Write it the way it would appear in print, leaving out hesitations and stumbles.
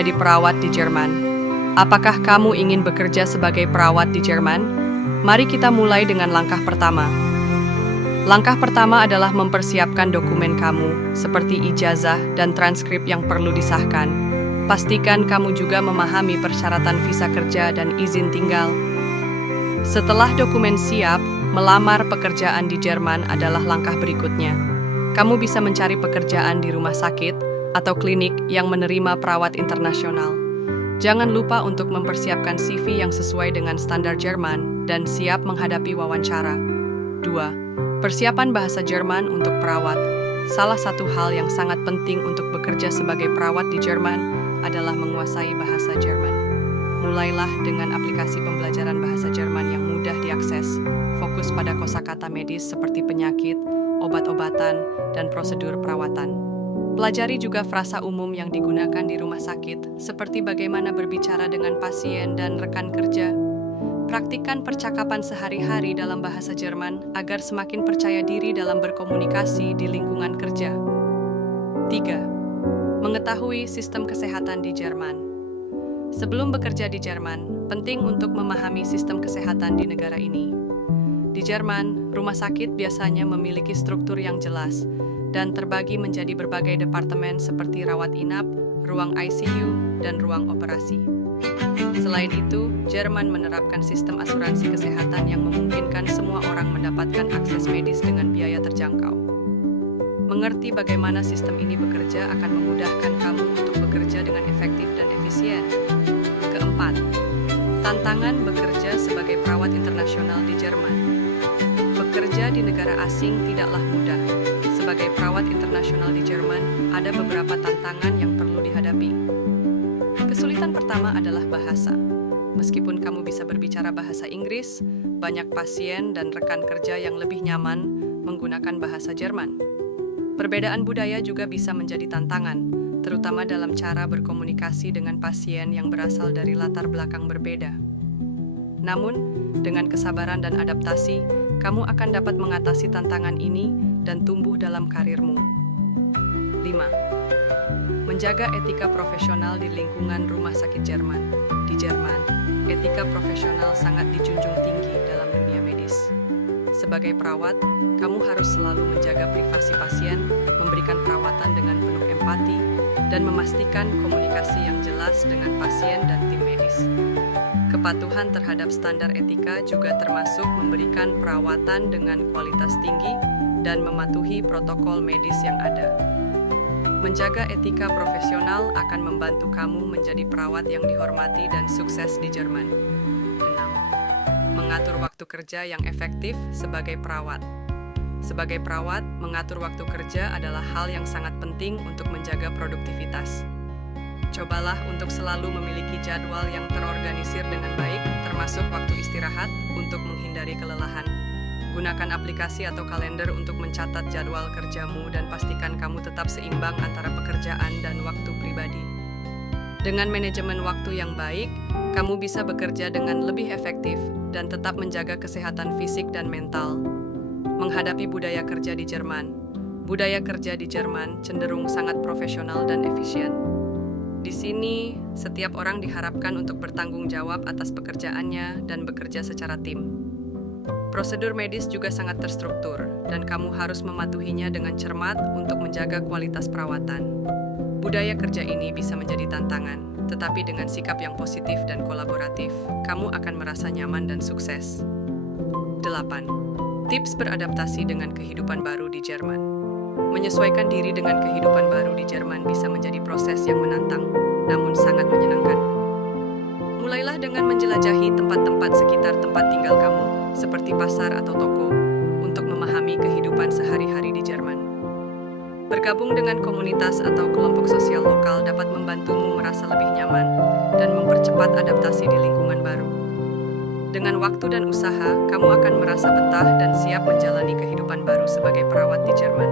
menjadi perawat di Jerman. Apakah kamu ingin bekerja sebagai perawat di Jerman? Mari kita mulai dengan langkah pertama. Langkah pertama adalah mempersiapkan dokumen kamu, seperti ijazah dan transkrip yang perlu disahkan. Pastikan kamu juga memahami persyaratan visa kerja dan izin tinggal. Setelah dokumen siap, melamar pekerjaan di Jerman adalah langkah berikutnya. Kamu bisa mencari pekerjaan di rumah sakit atau klinik yang menerima perawat internasional. Jangan lupa untuk mempersiapkan CV yang sesuai dengan standar Jerman dan siap menghadapi wawancara. 2. Persiapan bahasa Jerman untuk perawat. Salah satu hal yang sangat penting untuk bekerja sebagai perawat di Jerman adalah menguasai bahasa Jerman. Mulailah dengan aplikasi pembelajaran bahasa Jerman yang mudah diakses. Fokus pada kosakata medis seperti penyakit, obat-obatan, dan prosedur perawatan. Pelajari juga frasa umum yang digunakan di rumah sakit, seperti bagaimana berbicara dengan pasien dan rekan kerja. Praktikkan percakapan sehari-hari dalam bahasa Jerman agar semakin percaya diri dalam berkomunikasi di lingkungan kerja. 3. Mengetahui sistem kesehatan di Jerman. Sebelum bekerja di Jerman, penting untuk memahami sistem kesehatan di negara ini. Di Jerman, rumah sakit biasanya memiliki struktur yang jelas dan terbagi menjadi berbagai departemen seperti rawat inap, ruang ICU, dan ruang operasi. Selain itu, Jerman menerapkan sistem asuransi kesehatan yang memungkinkan semua orang mendapatkan akses medis dengan biaya terjangkau. Mengerti bagaimana sistem ini bekerja akan memudahkan kamu untuk bekerja dengan efektif dan efisien. Keempat, tantangan bekerja sebagai perawat internasional di Jerman. Bekerja di negara asing tidaklah mudah. Sebagai perawat internasional di Jerman, ada beberapa tantangan yang perlu dihadapi. Kesulitan pertama adalah bahasa. Meskipun kamu bisa berbicara bahasa Inggris, banyak pasien dan rekan kerja yang lebih nyaman menggunakan bahasa Jerman. Perbedaan budaya juga bisa menjadi tantangan, terutama dalam cara berkomunikasi dengan pasien yang berasal dari latar belakang berbeda. Namun, dengan kesabaran dan adaptasi, kamu akan dapat mengatasi tantangan ini dan tumbuh dalam karirmu. 5. Menjaga etika profesional di lingkungan rumah sakit Jerman. Di Jerman, etika profesional sangat dijunjung tinggi dalam dunia medis. Sebagai perawat, kamu harus selalu menjaga privasi pasien, memberikan perawatan dengan penuh empati, dan memastikan komunikasi yang jelas dengan pasien dan tim medis. Kepatuhan terhadap standar etika juga termasuk memberikan perawatan dengan kualitas tinggi dan mematuhi protokol medis yang ada. Menjaga etika profesional akan membantu kamu menjadi perawat yang dihormati dan sukses di Jerman. 6. Mengatur waktu kerja yang efektif sebagai perawat. Sebagai perawat, mengatur waktu kerja adalah hal yang sangat penting untuk menjaga produktivitas. Cobalah untuk selalu memiliki jadwal yang terorganisir dengan baik, termasuk waktu istirahat untuk menghindari kelelahan. Gunakan aplikasi atau kalender untuk mencatat jadwal kerjamu dan pastikan kamu tetap seimbang antara pekerjaan dan waktu pribadi. Dengan manajemen waktu yang baik, kamu bisa bekerja dengan lebih efektif dan tetap menjaga kesehatan fisik dan mental. Menghadapi budaya kerja di Jerman. Budaya kerja di Jerman cenderung sangat profesional dan efisien. Di sini, setiap orang diharapkan untuk bertanggung jawab atas pekerjaannya dan bekerja secara tim. Prosedur medis juga sangat terstruktur, dan kamu harus mematuhinya dengan cermat untuk menjaga kualitas perawatan. Budaya kerja ini bisa menjadi tantangan, tetapi dengan sikap yang positif dan kolaboratif, kamu akan merasa nyaman dan sukses. 8. Tips beradaptasi dengan kehidupan baru di Jerman. Menyesuaikan diri dengan kehidupan baru di Jerman bisa menjadi proses yang menantang, namun sangat menyenangkan. Mulailah dengan menjelajahi tempat-tempat sekitar tempat tinggal kamu, seperti pasar atau toko, untuk memahami kehidupan sehari-hari di Jerman. Bergabung dengan komunitas atau kelompok sosial lokal dapat membantumu merasa lebih nyaman dan mempercepat adaptasi di lingkungan baru. Dengan waktu dan usaha, kamu akan merasa betah dan siap menjalani kehidupan baru sebagai perawat di Jerman.